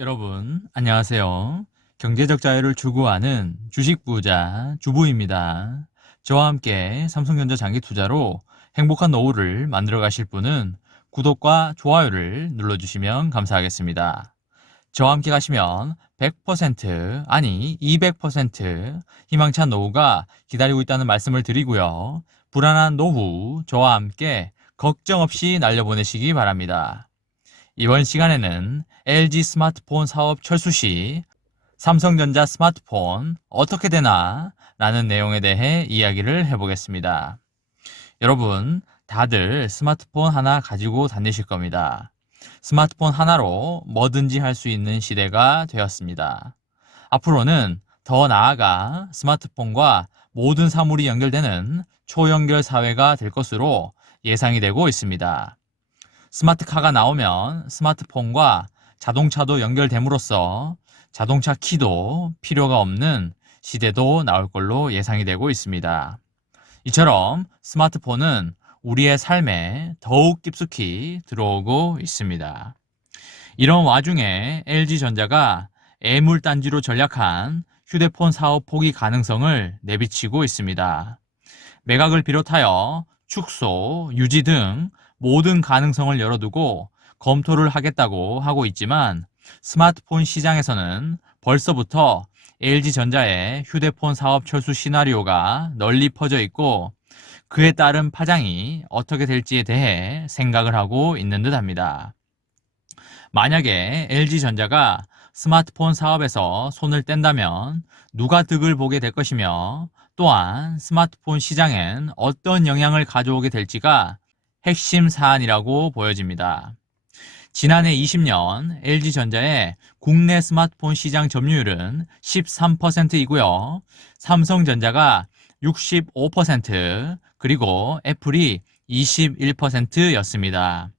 여러분, 안녕하세요. 경제적 자유를 추구하는 주식 부자 주부입니다. 저와 함께 삼성전자 장기 투자로 행복한 노후를 만들어 가실 분은 구독과 좋아요를 눌러주시면 감사하겠습니다. 저와 함께 가시면 100% 아니 200% 희망찬 노후가 기다리고 있다는 말씀을 드리고요. 불안한 노후 저와 함께 걱정 없이 날려보내시기 바랍니다. 이번 시간에는 LG 스마트폰 사업 철수 시 삼성전자 스마트폰 어떻게 되나 라는 내용에 대해 이야기를 해보겠습니다. 여러분, 다들 스마트폰 하나 가지고 다니실 겁니다. 스마트폰 하나로 뭐든지 할 수 있는 시대가 되었습니다. 앞으로는 더 나아가 스마트폰과 모든 사물이 연결되는 초연결 사회가 될 것으로 예상이 되고 있습니다. 스마트카가 나오면 스마트폰과 자동차도 연결됨으로써 자동차 키도 필요가 없는 시대도 나올 걸로 예상이 되고 있습니다. 이처럼 스마트폰은 우리의 삶에 더욱 깊숙이 들어오고 있습니다. 이런 와중에 LG전자가 애물단지로 전략한 휴대폰 사업 포기 가능성을 내비치고 있습니다. 매각을 비롯하여 축소, 유지 등 모든 가능성을 열어두고 검토를 하겠다고 하고 있지만 스마트폰 시장에서는 벌써부터 LG전자의 휴대폰 사업 철수 시나리오가 널리 퍼져 있고 그에 따른 파장이 어떻게 될지에 대해 생각을 하고 있는 듯합니다. 만약에 LG전자가 스마트폰 사업에서 손을 뗀다면 누가 득을 보게 될 것이며 또한 스마트폰 시장엔 어떤 영향을 가져오게 될지가 핵심 사안이라고 보여집니다. 지난해 20년 LG전자의 국내 스마트폰 시장 점유율은 13%이고요. 삼성전자가 65% 그리고 애플이 21%였습니다.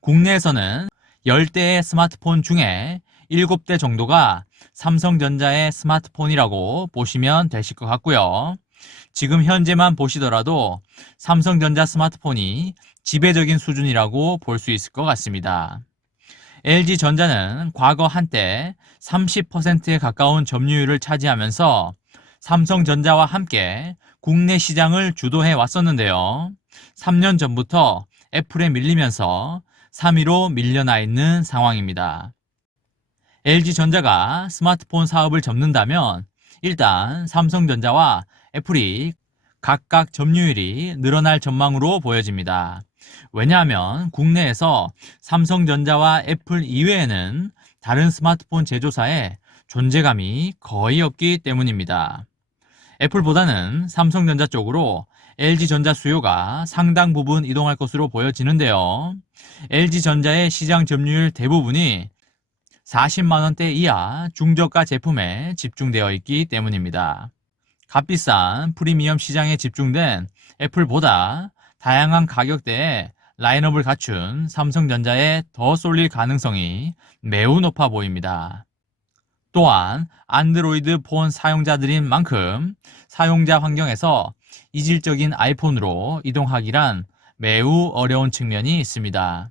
국내에서는 10대의 스마트폰 중에 7대 정도가 삼성전자의 스마트폰이라고 보시면 되실 것 같고요. 지금 현재만 보시더라도 삼성전자 스마트폰이 지배적인 수준이라고 볼 수 있을 것 같습니다. LG전자는 과거 한때 30%에 가까운 점유율을 차지하면서 삼성전자와 함께 국내 시장을 주도해 왔었는데요. 3년 전부터 애플에 밀리면서 3위로 밀려나 있는 상황입니다. LG전자가 스마트폰 사업을 접는다면 일단 삼성전자와 애플이 각각 점유율이 늘어날 전망으로 보여집니다. 왜냐하면 국내에서 삼성전자와 애플 이외에는 다른 스마트폰 제조사의 존재감이 거의 없기 때문입니다. 애플보다는 삼성전자 쪽으로 LG전자 수요가 상당 부분 이동할 것으로 보여지는데요. LG전자의 시장 점유율 대부분이 40만원대 이하 중저가 제품에 집중되어 있기 때문입니다. 값비싼 프리미엄 시장에 집중된 애플보다 다양한 가격대에 라인업을 갖춘 삼성전자에 더 쏠릴 가능성이 매우 높아 보입니다. 또한 안드로이드 폰 사용자들인 만큼 사용자 환경에서 이질적인 아이폰으로 이동하기란 매우 어려운 측면이 있습니다.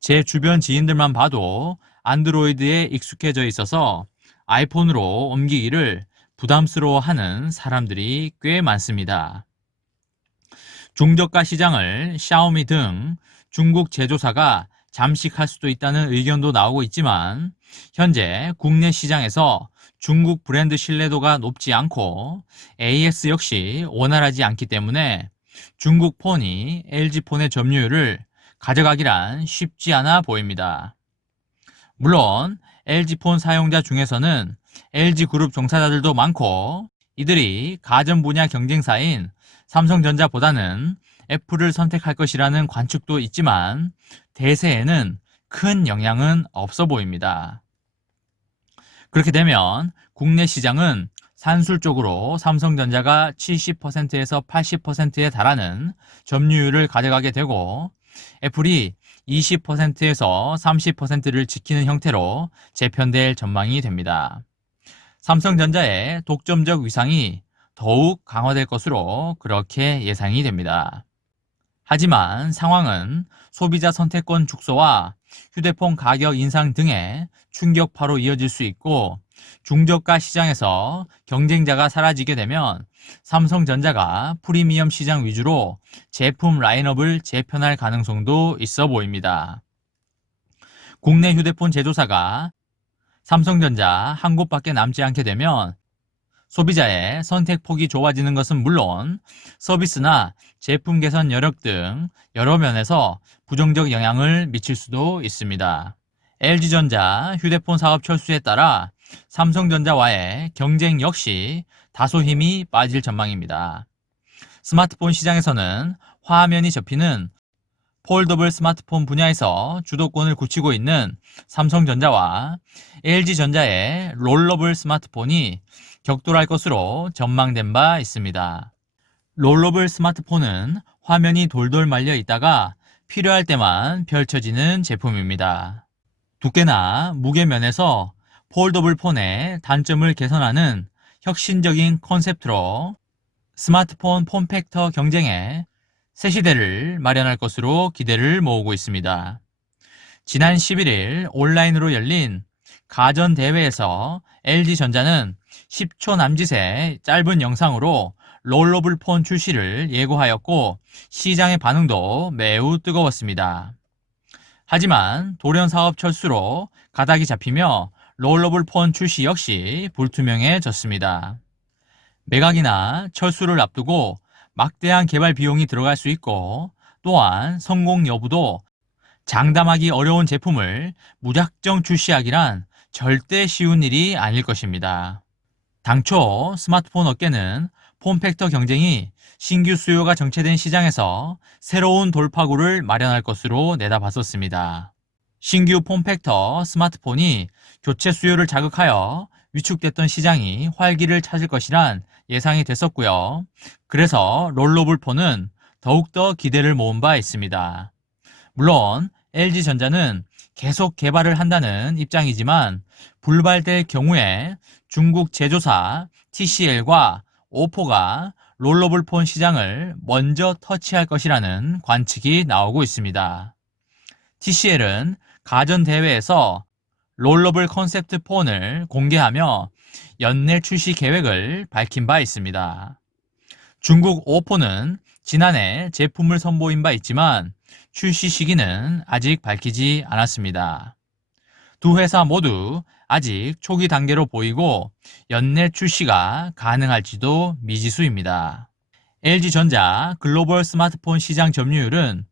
제 주변 지인들만 봐도 안드로이드에 익숙해져 있어서 아이폰으로 옮기기를 부담스러워하는 사람들이 꽤 많습니다. 중저가 시장을 샤오미 등 중국 제조사가 잠식할 수도 있다는 의견도 나오고 있지만 현재 국내 시장에서 중국 브랜드 신뢰도가 높지 않고 AS 역시 원활하지 않기 때문에 중국 폰이 LG폰의 점유율을 가져가기란 쉽지 않아 보입니다. 물론 LG폰 사용자 중에서는 LG그룹 종사자들도 많고 이들이 가전 분야 경쟁사인 삼성전자보다는 애플을 선택할 것이라는 관측도 있지만 대세에는 큰 영향은 없어 보입니다. 그렇게 되면 국내 시장은 산술적으로 삼성전자가 70%에서 80%에 달하는 점유율을 가져가게 되고 애플이 20%에서 30%를 지키는 형태로 재편될 전망이 됩니다. 삼성전자의 독점적 위상이 더욱 강화될 것으로 그렇게 예상이 됩니다. 하지만 상황은 소비자 선택권 축소와 휴대폰 가격 인상 등의 충격파로 이어질 수 있고, 중저가 시장에서 경쟁자가 사라지게 되면 삼성전자가 프리미엄 시장 위주로 제품 라인업을 재편할 가능성도 있어 보입니다. 국내 휴대폰 제조사가 삼성전자 한 곳밖에 남지 않게 되면 소비자의 선택폭이 좁아지는 것은 물론 서비스나 제품 개선 여력 등 여러 면에서 부정적 영향을 미칠 수도 있습니다. LG전자 휴대폰 사업 철수에 따라 삼성전자와의 경쟁 역시 다소 힘이 빠질 전망입니다. 스마트폰 시장에서는 화면이 접히는 폴더블 스마트폰 분야에서 주도권을 굳히고 있는 삼성전자와 LG전자의 롤러블 스마트폰이 격돌할 것으로 전망된 바 있습니다. 롤러블 스마트폰은 화면이 돌돌 말려 있다가 필요할 때만 펼쳐지는 제품입니다. 두께나 무게 면에서 폴더블 폰의 단점을 개선하는 혁신적인 컨셉트로 스마트폰 폼팩터 경쟁에 새 시대를 마련할 것으로 기대를 모으고 있습니다. 지난 11일 온라인으로 열린 가전 대회에서 LG전자는 10초 남짓의 짧은 영상으로 롤러블 폰 출시를 예고하였고 시장의 반응도 매우 뜨거웠습니다. 하지만 돌연 사업 철수로 가닥이 잡히며 롤러블 폰 출시 역시 불투명해졌습니다. 매각이나 철수를 앞두고 막대한 개발 비용이 들어갈 수 있고 또한 성공 여부도 장담하기 어려운 제품을 무작정 출시하기란 절대 쉬운 일이 아닐 것입니다. 당초 스마트폰 업계는 폼팩터 경쟁이 신규 수요가 정체된 시장에서 새로운 돌파구를 마련할 것으로 내다봤었습니다. 신규 폼팩터 스마트폰이 교체 수요를 자극하여 위축됐던 시장이 활기를 찾을 것이란 예상이 됐었고요. 그래서 롤러블 폰은 더욱더 기대를 모은 바 있습니다. 물론 LG전자는 계속 개발을 한다는 입장이지만 불발될 경우에 중국 제조사 TCL과 오포가 롤러블 폰 시장을 먼저 터치할 것이라는 관측이 나오고 있습니다. TCL은 가전 대회에서 롤러블 컨셉트 폰을 공개하며 연내 출시 계획을 밝힌 바 있습니다. 중국 오포는 지난해 제품을 선보인 바 있지만 출시 시기는 아직 밝히지 않았습니다. 두 회사 모두 아직 초기 단계로 보이고 연내 출시가 가능할지도 미지수입니다. LG전자 글로벌 스마트폰 시장 점유율은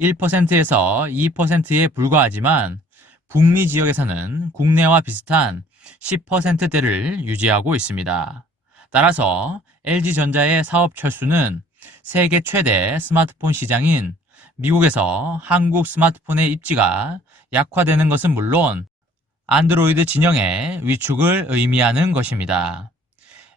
1%에서 2%에 불과하지만 북미 지역에서는 국내와 비슷한 10%대를 유지하고 있습니다. 따라서 LG전자의 사업 철수는 세계 최대 스마트폰 시장인 미국에서 한국 스마트폰의 입지가 약화되는 것은 물론 안드로이드 진영의 위축을 의미하는 것입니다.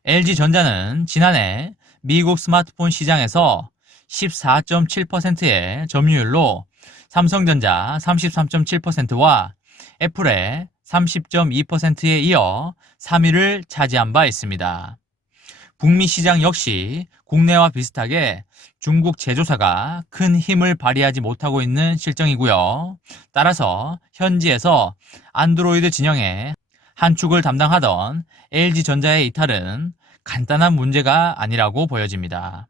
LG전자는 지난해 미국 스마트폰 시장에서 14.7%의 점유율로 삼성전자 33.7%와 애플의 30.2%에 이어 3위를 차지한 바 있습니다. 북미 시장 역시 국내와 비슷하게 중국 제조사가 큰 힘을 발휘하지 못하고 있는 실정이고요. 따라서 현지에서 안드로이드 진영의 한 축을 담당하던 LG전자의 이탈은 간단한 문제가 아니라고 보여집니다.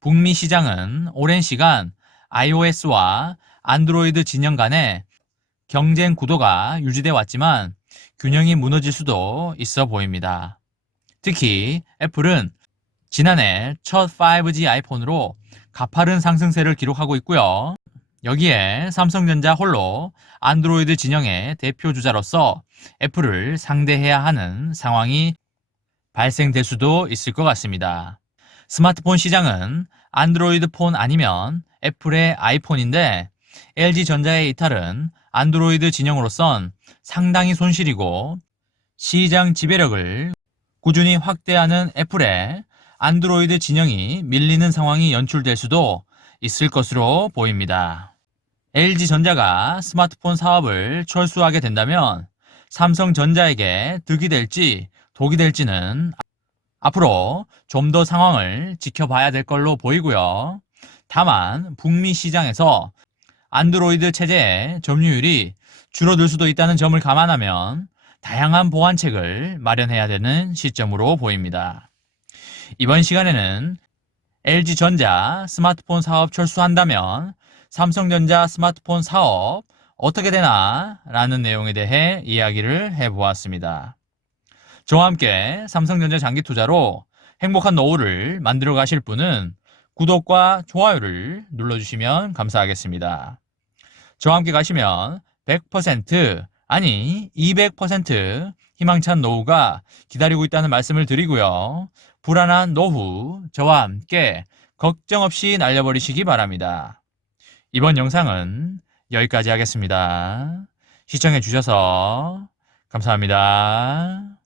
북미 시장은 오랜 시간 iOS와 안드로이드 진영 간의 경쟁 구도가 유지돼 왔지만 균형이 무너질 수도 있어 보입니다. 특히 애플은 지난해 첫 5G 아이폰으로 가파른 상승세를 기록하고 있고요. 여기에 삼성전자 홀로 안드로이드 진영의 대표 주자로서 애플을 상대해야 하는 상황이 발생될 수도 있을 것 같습니다. 스마트폰 시장은 안드로이드 폰 아니면 애플의 아이폰인데 LG전자의 이탈은 안드로이드 진영으로선 상당히 손실이고 시장 지배력을 꾸준히 확대하는 애플의 안드로이드 진영이 밀리는 상황이 연출될 수도 있을 것으로 보입니다. LG전자가 스마트폰 사업을 철수하게 된다면 삼성전자에게 득이 될지 독이 될지는 앞으로 좀 더 상황을 지켜봐야 될 걸로 보이고요. 다만 북미 시장에서 안드로이드 체제의 점유율이 줄어들 수도 있다는 점을 감안하면 다양한 보완책을 마련해야 되는 시점으로 보입니다. 이번 시간에는 LG전자 스마트폰 사업 철수한다면 삼성전자 스마트폰 사업 어떻게 되나? 라는 내용에 대해 이야기를 해보았습니다. 저와 함께 삼성전자 장기 투자로 행복한 노후를 만들어 가실 분은 구독과 좋아요를 눌러주시면 감사하겠습니다. 저와 함께 가시면 100% 아니 200% 희망찬 노후가 기다리고 있다는 말씀을 드리고요. 불안한 노후 저와 함께 걱정 없이 날려버리시기 바랍니다. 이번 영상은 여기까지 하겠습니다. 시청해 주셔서 감사합니다.